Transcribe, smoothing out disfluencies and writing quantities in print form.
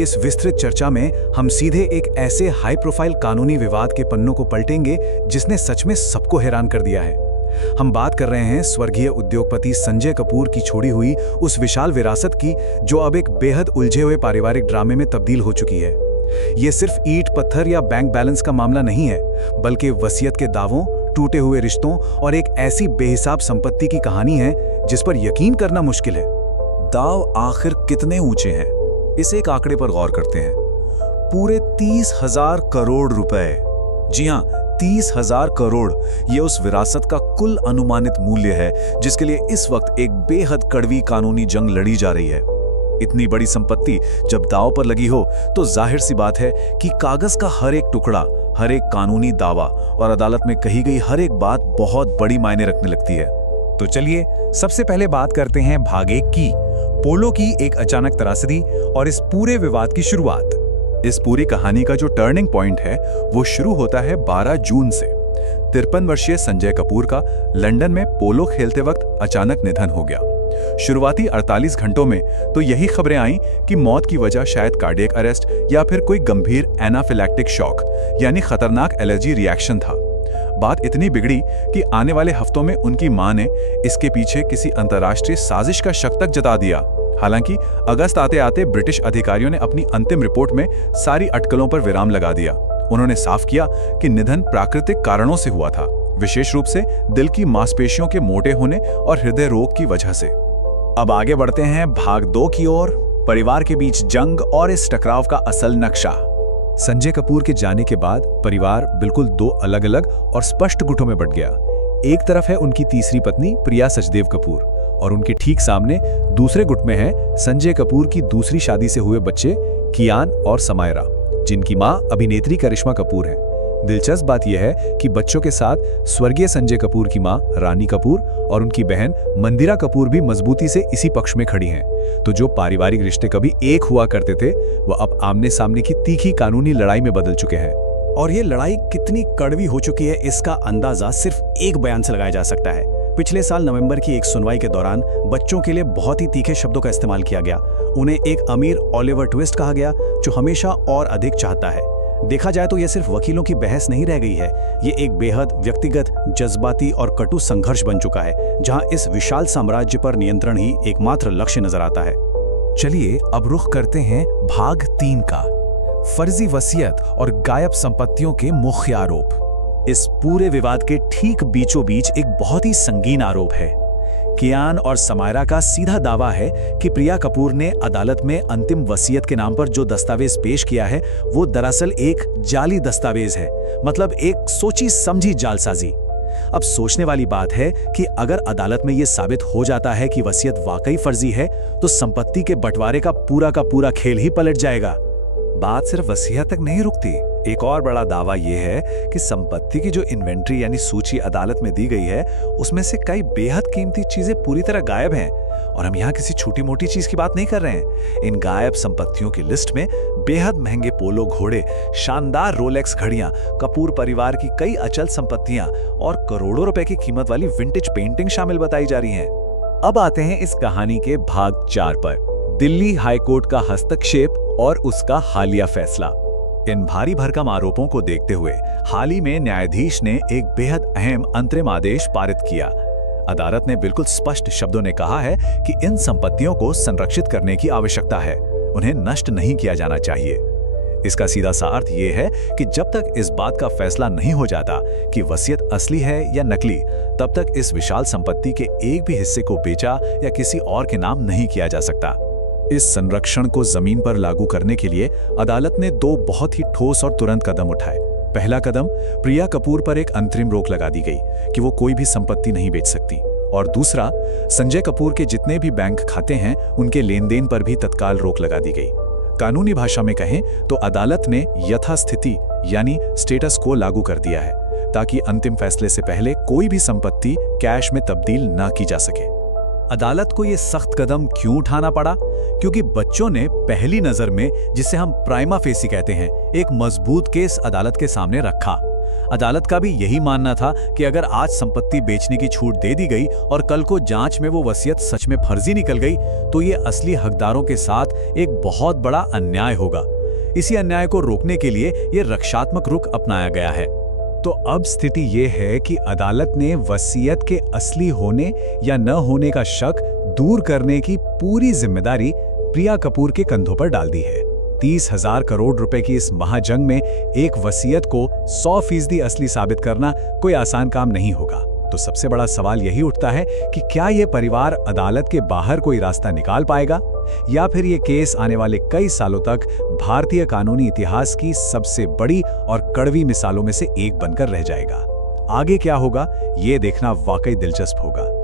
इस विस्तृत चर्चा में हम सीधे एक ऐसे हाई प्रोफाइल कानूनी विवाद के पन्नों को पलटेंगे जिसने सच में सबको हैरान कर दिया है। हम बात कर रहे हैं स्वर्गीय उद्योगपति संजय कपूर की छोड़ी हुई उस विशाल विरासत की जो अब एक बेहद उलझे हुए पारिवारिक ड्रामे में तब्दील हो चुकी है। ये सिर्फ ईंट पत्थर या बैंक बैलेंस का मामला नहीं है, बल्कि वसीयत के दावों, टूटे हुए रिश्तों और एक ऐसी बेहिसाब संपत्ति की कहानी है जिस पर यकीन करना मुश्किल है। दाव आखिर कितने ऊंचे हैं, इस एक आंकड़े पर गौर करते हैं। पूरे 30,000 करोड़ रुपए। जी हां, 30,000 करोड़ ये उस विरासत का कुल अनुमानित मूल्य है जिसके लिए इस वक्त एक बेहद कड़वी कानूनी जंग लड़ी जा रही है। इतनी बड़ी संपत्ति जब दांव पर लगी हो तो जाहिर सी बात है कि कागज का हर एक टुकड़ा, हर एक कानूनी दावा और अदालत में कही गई हर एक बात बहुत बड़ी मायने रखने लगती है। तो चलिए सबसे पहले बात करते हैं भाग 1 की, पोलो की एक अचानक त्रासदी और इस पूरे विवाद की शुरुआत। इस पूरी कहानी का जो टर्निंग पॉइंट है वो शुरू होता है 12 जून से। 53 वर्षीय संजय कपूर का लंदन में पोलो खेलते वक्त अचानक निधन हो गया। शुरुआती 48 घंटों में तो यही खबरें आईं कि मौत की वजह शायद कार्डियक अरेस्ट या फिर कोई गंभीर एनाफिलैक्टिक शॉक यानी खतरनाक एलर्जी रिएक्शन था। बात इतनी बिगड़ी कि आने वाले हफ्तों में उनकी मां ने इसके पीछे किसी अंतर्राष्ट्रीय साजिश का शक तक जता दिया। हालांकि अगस्त आते आते ब्रिटिश अधिकारियों ने अपनी अंतिम रिपोर्ट में सारी अटकलों पर विराम लगा दिया। उन्होंने साफ किया कि निधन प्राकृतिक कारणों से हुआ था, विशेष रूप से दिल की मांसपेशियों के मोटे होने और हृदय रोग की वजह से। अब आगे बढ़ते हैं भाग 2 की ओर, परिवार के बीच जंग और इस टकराव का असल नक्शा। संजय कपूर के जाने के बाद परिवार बिल्कुल 2 अलग-अलग और स्पष्ट गुटों में बंट गया। एक तरफ है उनकी तीसरी पत्नी प्रिया सचदेव कपूर और उनके ठीक सामने दूसरे गुट में है संजय कपूर की दूसरी शादी से हुए बच्चे कियान और समायरा, जिनकी मां अभिनेत्री करिश्मा कपूर है। दिलचस्प बात यह है कि बच्चों के साथ स्वर्गीय संजय कपूर की मां रानी कपूर और उनकी बहन मंदिरा कपूर भी मजबूती से इसी पक्ष में खड़ी हैं। तो जो पारिवारिक रिश्ते कभी एक हुआ करते थे वो अब आमने सामने की तीखी कानूनी लड़ाई में बदल चुके हैं। और ये लड़ाई कितनी कड़वी हो चुकी है इसका अंदाजा सिर्फ एक बयान से लगाया जा सकता है। पिछले साल नवंबर की एक सुनवाई के दौरान बच्चों के लिए बहुत ही तीखे शब्दों का इस्तेमाल किया गया। उन्हें एक अमीर ओलिवर ट्विस्ट कहा गया जो हमेशा और अधिक चाहता है। देखा जाए तो यह सिर्फ वकीलों की बहस नहीं रह गई है, ये एक बेहद व्यक्तिगत, जज्बाती और कटु संघर्ष बन चुका है जहां इस विशाल साम्राज्य पर नियंत्रण ही एकमात्र लक्ष्य नजर आता है। चलिए अब रुख करते हैं भाग 3 का, फर्जी वसीयत और गायब संपत्तियों के मुख्य आरोप। इस पूरे विवाद के ठीक बीचों बीच एक बहुत ही संगीन आरोप है। कियान और समायरा का सीधा दावा है कि प्रिया कपूर ने अदालत में अंतिम वसीयत के नाम पर जो दस्तावेज पेश किया है वो दरअसल एक जाली दस्तावेज है, मतलब एक सोची समझी जालसाजी। अब सोचने वाली बात है कि अगर अदालत में यह साबित हो जाता है कि वसीयत वाकई फर्जी है तो संपत्ति के बंटवारे का पूरा खेल ही पलट जाएगा। बात सिर्फ वसीयत तक नहीं रुकती। एक और बड़ा दावा यह है कि संपत्ति की जो इन्वेंट्री यानी सूची अदालत में दी गई है उसमें से कई बेहद कीमती चीजें पूरी तरह गायब हैं। और हम यहाँ किसी छोटी मोटी चीज की बात नहीं कर रहे हैं। इन गायब संपत्तियों की लिस्ट में बेहद महंगे पोलो घोड़े, शानदार रोलेक्स घड़ियां, कपूर परिवार की कई अचल संपत्तियां और करोड़ों रुपए की कीमत वाली विंटेज पेंटिंग शामिल बताई जा रही हैं। अब आते हैं इस कहानी के भाग 4 पर, दिल्ली हाईकोर्ट का हस्तक्षेप और उसका हालिया फैसला। इन भारी भरकम आरोपों को देखते हुए हाल ही में न्यायाधीश ने एक बेहद अहम अंतरिम आदेश पारित किया। अदालत ने बिल्कुल स्पष्ट शब्दों में कहा है कि इन संपत्तियों को संरक्षित करने की आवश्यकता है, उन्हें नष्ट नहीं किया जाना चाहिए। इसका सीधा सा अर्थ यह है कि जब तक इस बात का फैसला नहीं हो जाता कि वसीयत असली है या नकली, तब तक इस विशाल संपत्ति के एक भी हिस्से को बेचा या किसी और के नाम नहीं किया जा सकता। इस संरक्षण को जमीन पर लागू करने के लिए अदालत ने 2 बहुत ही ठोस और तुरंत कदम उठाए। पहला कदम, प्रिया कपूर पर एक अंतरिम रोक लगा दी गई कि वो कोई भी संपत्ति नहीं बेच सकती। और दूसरा, संजय कपूर के जितने भी बैंक खाते हैं उनके लेन देन पर भी तत्काल रोक लगा दी गई। कानूनी भाषा में कहें तो अदालत ने यथास्थिति यानी स्टेटस को लागू कर दिया है ताकि अंतिम फैसले से पहले कोई भी संपत्ति कैश में तब्दील ना की जा सके। अदालत को यह सख्त कदम क्यों उठाना पड़ा? क्योंकि बच्चों ने पहली नजर में, जिसे हम प्राइमा फेसी कहते हैं, एक मजबूत केस अदालत के सामने रखा। अदालत का भी यही मानना था कि अगर आज संपत्ति बेचने की छूट दे दी गई और कल को जांच में वो वसीयत सच में फर्जी निकल गई तो ये असली हकदारों के साथ एक बहुत बड़ा अन्याय होगा। इसी अन्याय को रोकने के लिए ये रक्षात्मक रुख अपनाया गया है। तो अब स्थिति ये है कि अदालत ने वसीयत के असली होने या न होने का शक दूर करने की पूरी जिम्मेदारी प्रिया कपूर के कंधों पर डाल दी है। 30,000 करोड़ रुपए की इस महाजंग में एक वसीयत को 100% असली साबित करना कोई आसान काम नहीं होगा। तो सबसे बड़ा सवाल यही उठता है कि क्या यह परिवार अदालत के बाहर कोई रास्ता निकाल पाएगा या फिर यह केस आने वाले कई सालों तक भारतीय कानूनी इतिहास की सबसे बड़ी और कड़वी मिसालों में से एक बनकर रह जाएगा। आगे क्या होगा, ये देखना वाकई दिलचस्प होगा।